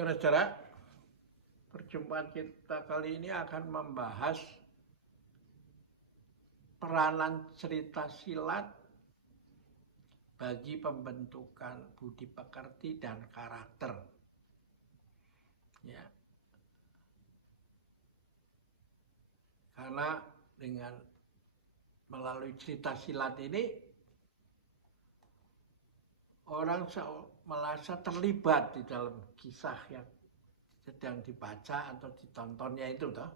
Saudara-saudara, perjumpaan kita kali ini akan membahas peranan cerita silat bagi pembentukan budi pekerti dan karakter. Ya. Karena dengan melalui cerita silat ini orang merasa terlibat di dalam kisah yang sedang dibaca atau ditontonnya itu toh.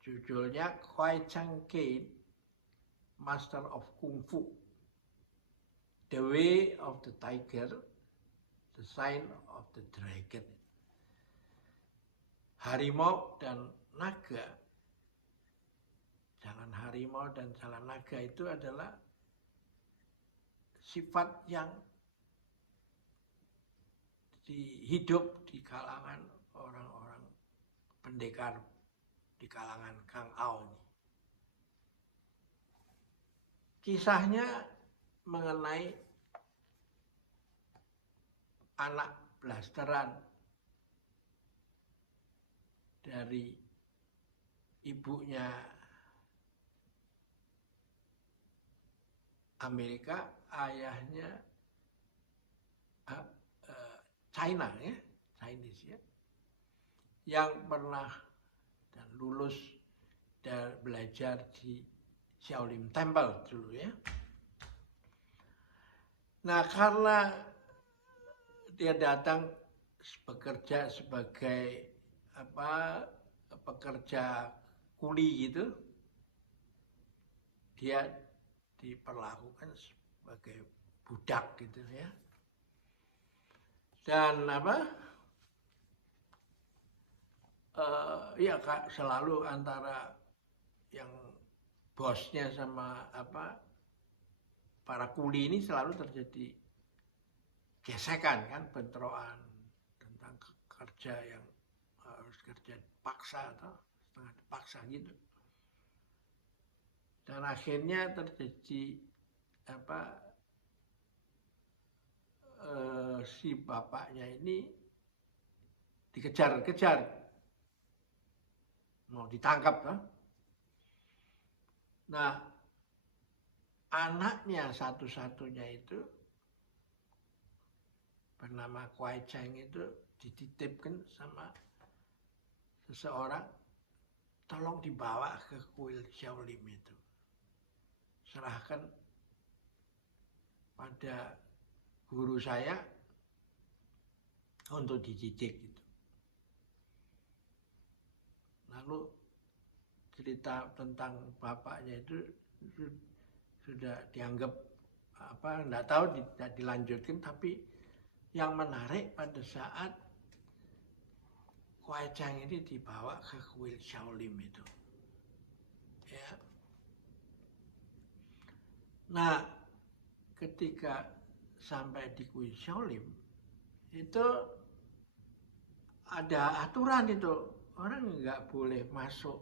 Judulnya Kwai Chang Caine, Master of Kung Fu, The Way of the Tiger, The Sign of the Dragon. Harimau dan naga, jalan harimau dan jalan naga itu adalah sifat yang hidup di kalangan orang-orang pendekar di kalangan Kang Ao. Kisahnya mengenai anak blasteran dari ibunya Amerika, ayahnya China ya, Chinese ya, yang pernah dan lulus dan belajar di Shaolin Temple dulu ya. Nah, karena dia datang bekerja sebagai pekerja kuli gitu, dia diperlakukan sebagai budak gitu ya. Dan ya selalu antara yang bosnya sama para kuli ini selalu terjadi gesekan kan, bentroan tentang kerja yang harus kerja paksa atau setengah paksa gitu. Dan akhirnya terjadi si bapaknya ini dikejar-kejar, mau ditangkap kan. Nah, anaknya satu-satunya itu bernama Kwai Chang itu dititipkan sama seseorang, tolong dibawa ke kuil Shaolin itu, serahkan pada guru saya untuk dididik gitu. Lalu cerita tentang bapaknya itu sudah dianggap enggak tahu, tidak dilanjutkan. Tapi yang menarik pada saat Kwai Chang ini dibawa ke kuil Shaolin itu ya. Nah, ketika sampai di kuil Shaolin itu ada aturan itu, orang nggak boleh masuk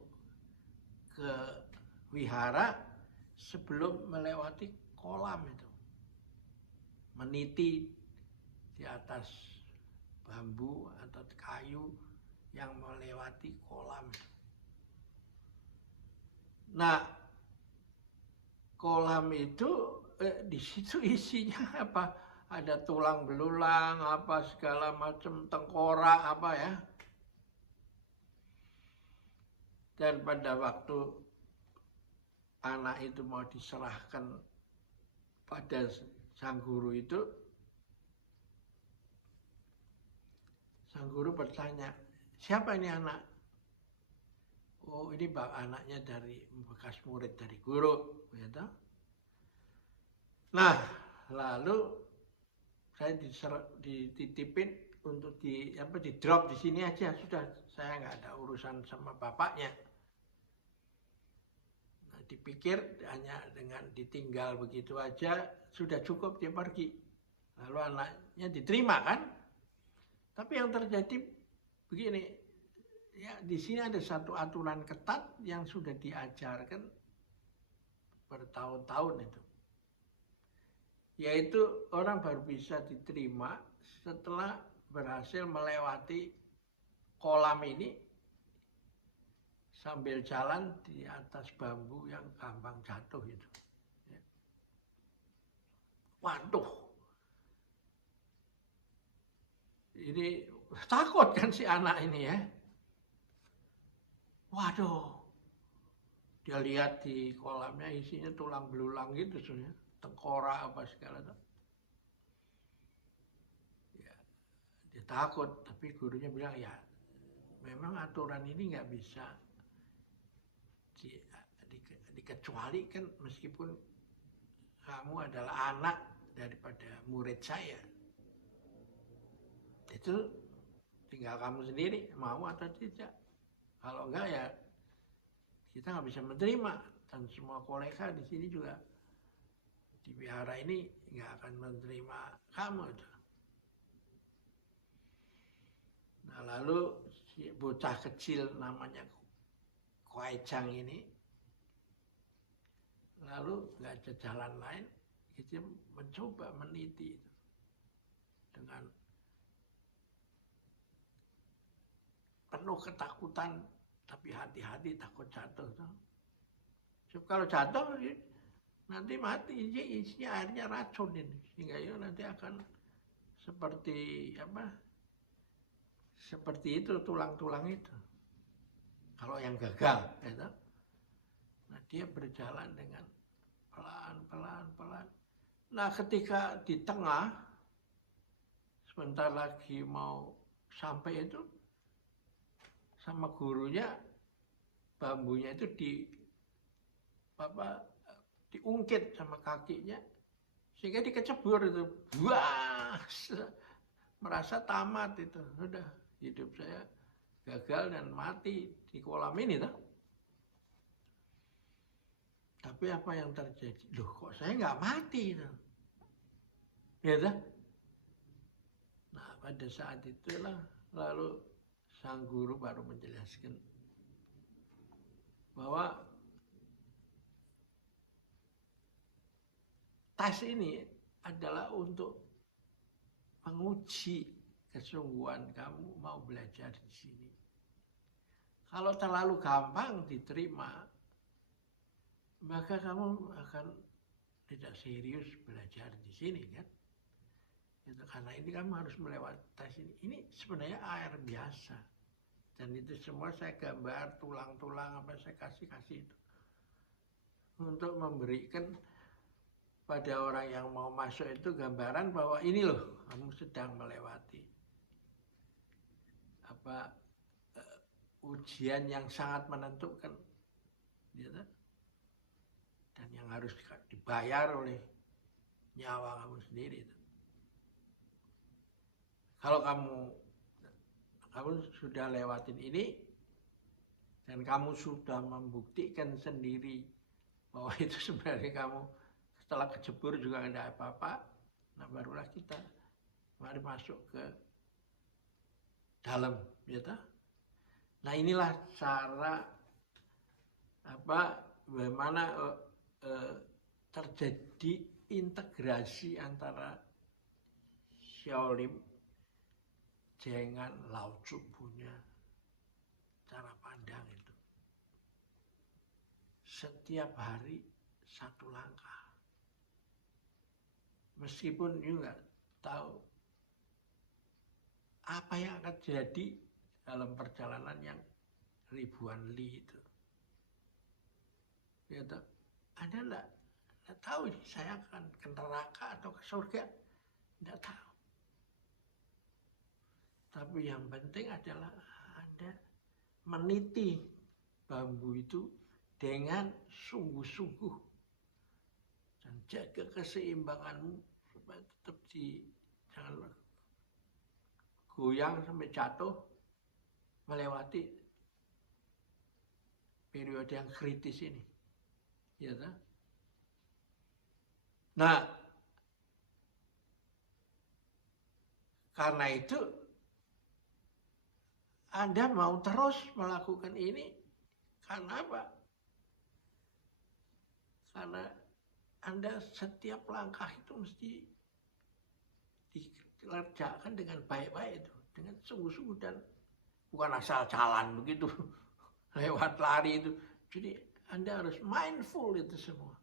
ke wihara sebelum melewati kolam itu, meniti di atas bambu atau kayu yang melewati kolam. Nah, kolam itu di situ isinya apa? Ada tulang belulang, segala macam, tengkorak ya. Dan pada waktu anak itu mau diserahkan pada sang guru itu, sang guru bertanya, siapa ini anak? Oh, ini anaknya dari bekas murid dari guru, gitu. Nah, lalu saya dititipin untuk di drop di sini aja, sudah, saya nggak ada urusan sama bapaknya. Nah, dipikir hanya dengan ditinggal begitu aja sudah cukup, dia pergi. Lalu anaknya diterima kan? Tapi yang terjadi begini, ya di sini ada satu aturan ketat yang sudah diajarkan bertahun-tahun itu. Yaitu orang baru bisa diterima setelah berhasil melewati kolam ini sambil jalan di atas bambu yang gampang jatuh itu. Waduh, ini takut kan si anak ini ya. Waduh, dia lihat di kolamnya isinya tulang belulang gitu sebenarnya, tengkorak apa segala itu. Ya, dia takut, tapi gurunya bilang ya, memang aturan ini nggak bisa dikecualikan meskipun kamu adalah anak daripada murid saya. Itu tinggal kamu sendiri mau atau tidak. Kalau enggak ya kita nggak bisa menerima, dan semua kolega di sini juga di wihara ini nggak akan menerima kamu itu. Nah lalu si bocah kecil namanya Kuai-Chang ini lalu nggak ada jalan lain, kita mencoba meniti dengan penuh ketakutan, tapi hati-hati takut jatuh. So, kalau jatuh nanti mati, isinya airnya racun ini, sehingga ya nanti akan seperti apa? Seperti itu tulang-tulang itu. Kalau yang gagal, gitu. Nah dia berjalan dengan pelan. Nah ketika di tengah, sebentar lagi mau sampai itu, sama gurunya bambunya itu diungkit sama kakinya, sehingga dikecebur itu. Wah, merasa tamat itu, udah hidup saya gagal dan mati di kolam ini tuh. Tapi apa yang terjadi? Loh kok saya nggak mati tuh? Ya tuh. Nah pada saat itulah lalu sang guru baru menjelaskan bahwa tes ini adalah untuk menguji kesungguhan kamu mau belajar di sini. Kalau terlalu gampang diterima, maka kamu akan tidak serius belajar di sini kan. Itu karena ini kamu harus melewati tes ini. Ini sebenarnya air biasa. Dan itu semua saya gambar tulang-tulang apa saya kasih itu. Untuk memberikan pada orang yang mau masuk itu gambaran bahwa ini loh kamu sedang melewati ujian yang sangat menentukan, gitu. Dan yang harus dibayar oleh nyawa kamu sendiri. Kalau kamu sudah lewatin ini dan kamu sudah membuktikan sendiri bahwa itu sebenarnya kamu setelah kecebur juga tidak apa-apa, nah barulah kita mari masuk ke dalam, gitu. Nah inilah cara bagaimana terjadi integrasi antara Shaolin dengan Lao Tzu punya cara pandang itu. Setiap hari satu langkah. Meskipun juga tahu apa yang akan terjadi dalam perjalanan yang ribuan li itu. Gitu. Anda enggak tahu saya akan ke neraka atau ke surga. Enggak tahu. Tapi yang penting adalah Anda meniti bambu itu dengan sungguh-sungguh. Dan jaga keseimbanganmu supaya tetap jangan goyang sampai jatuh, melewati periode yang kritis ini. Ya, nah, karena itu Anda mau terus melakukan ini karena apa? Karena Anda setiap langkah itu mesti kerjakan dengan baik-baik itu, dengan sungguh-sungguh dan bukan asal jalan begitu lewat lari itu. Jadi Anda harus mindful itu semua.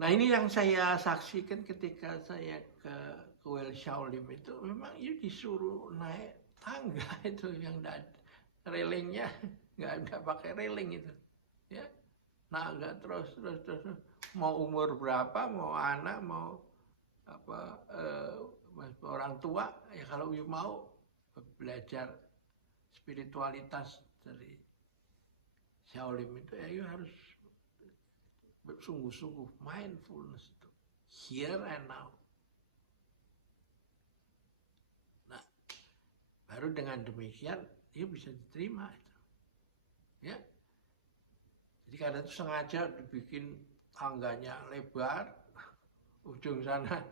Nah ini yang saya saksikan ketika saya ke Kuil Shaolin itu, memang disuruh naik tangga itu yang railingnya nggak ada pakai railing itu, ya. Nah nggak terus mau umur berapa, mau anak, mau apa orang tua, ya kalau mau belajar spiritualitas dari Shaolin itu, ya harus sungguh-sungguh mindfulness itu, here and now. Nah, baru dengan demikian dia bisa diterima itu, ya. Jadi kadang itu sengaja dibikin tangganya lebar, ujung sana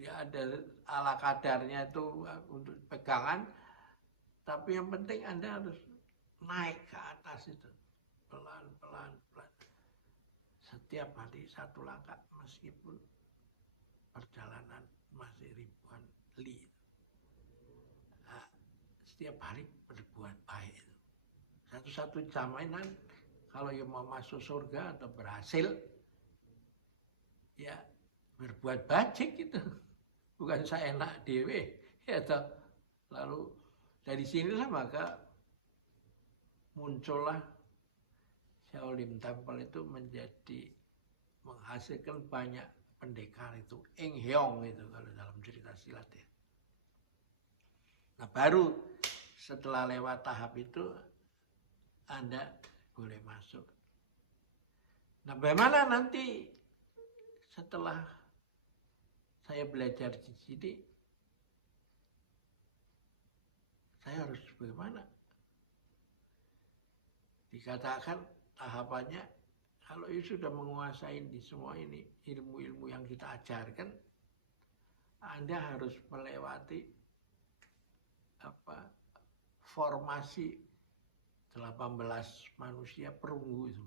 ya ada ala kadarnya itu untuk pegangan, tapi yang penting Anda harus naik ke atas itu pelan-pelan. Setiap hari satu langkah, meskipun perjalanan masih ribuan li. Nah, setiap hari berbuat baik. Satu-satu jaminan kalau yang mau masuk surga atau berhasil, ya berbuat baik gitu. Bukan saya enak dewe, ya toh. Lalu dari sinilah maka muncullah Shaolin Temple itu menjadi menghasilkan banyak pendekar itu, Eng Heong itu kalau dalam cerita silat ya. Nah baru setelah lewat tahap itu Anda boleh masuk. Nah bagaimana nanti setelah saya belajar di sini, saya harus bagaimana? Dikatakan tahapannya, kalau sudah menguasai di semua ini ilmu-ilmu yang kita ajarkan, Anda harus melewati formasi 18 manusia perunggu itu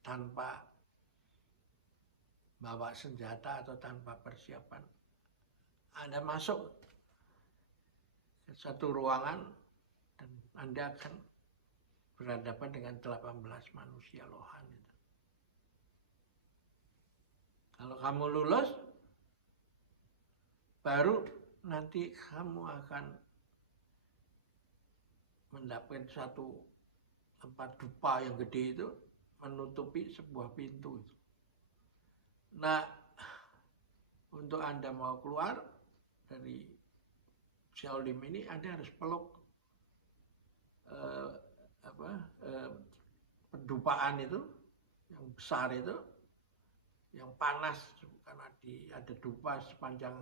tanpa bawa senjata atau tanpa persiapan. Anda masuk ke satu ruangan dan Anda akan berhadapan dengan 18 manusia lohan itu. Kalau kamu lulus, baru nanti kamu akan mendapatkan satu tempat dupa yang gede itu menutupi sebuah pintu itu. Nah, untuk Anda mau keluar dari Shaolin ini, Anda harus peluk pendupaan itu yang besar itu, yang panas karena ada dupa sepanjang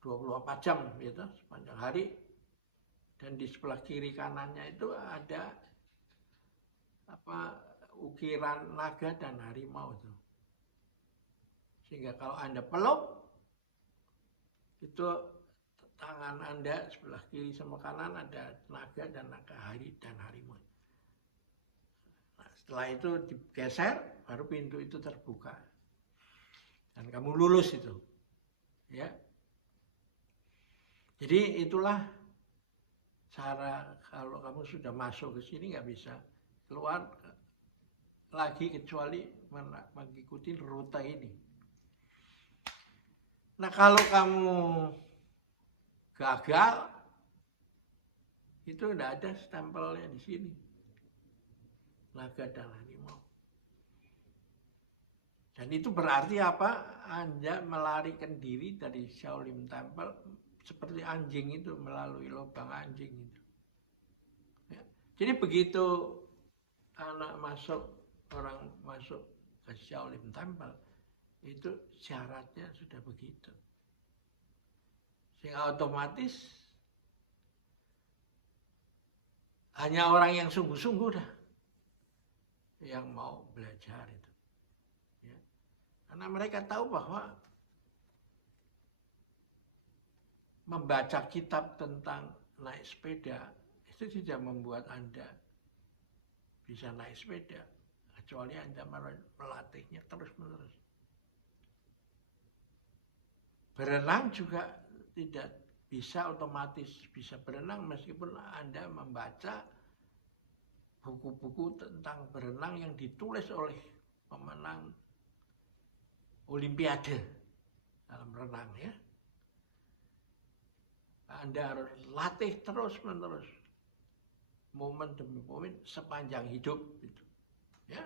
24 jam gitu, sepanjang hari. Dan di sebelah kiri kanannya itu ada ukiran naga dan harimau itu. Sehingga kalau Anda peluk, itu tangan Anda sebelah kiri sama kanan ada naga dan harimau. Nah, setelah itu digeser, baru pintu itu terbuka. Dan kamu lulus itu. Ya. Jadi itulah cara kalau kamu sudah masuk ke sini nggak bisa keluar lagi kecuali mengikuti rute ini. Nah kalau kamu gagal, itu tidak ada stempelnya di sini, naga dan harimau. Dan itu berarti apa? Anda melarikan diri dari Shaolin Temple seperti anjing itu melalui lubang anjing itu. Ya. Jadi begitu orang masuk ke Shaolin Temple, itu syaratnya sudah begitu. Sehingga otomatis hanya orang yang sungguh-sungguh dah yang mau belajar itu. Ya. Karena mereka tahu bahwa membaca kitab tentang naik sepeda itu tidak membuat Anda bisa naik sepeda, kecuali Anda melatihnya terus-menerus. berenang juga tidak bisa otomatis bisa berenang meskipun Anda membaca buku-buku tentang berenang yang ditulis oleh pemenang Olimpiade dalam renang ya. Anda harus latih terus-menerus, momen demi momen sepanjang hidup gitu. Ya.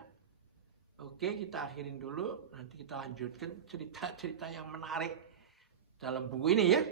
Oke, kita akhirin dulu, nanti kita lanjutkan cerita-cerita yang menarik dalam buku ini ya.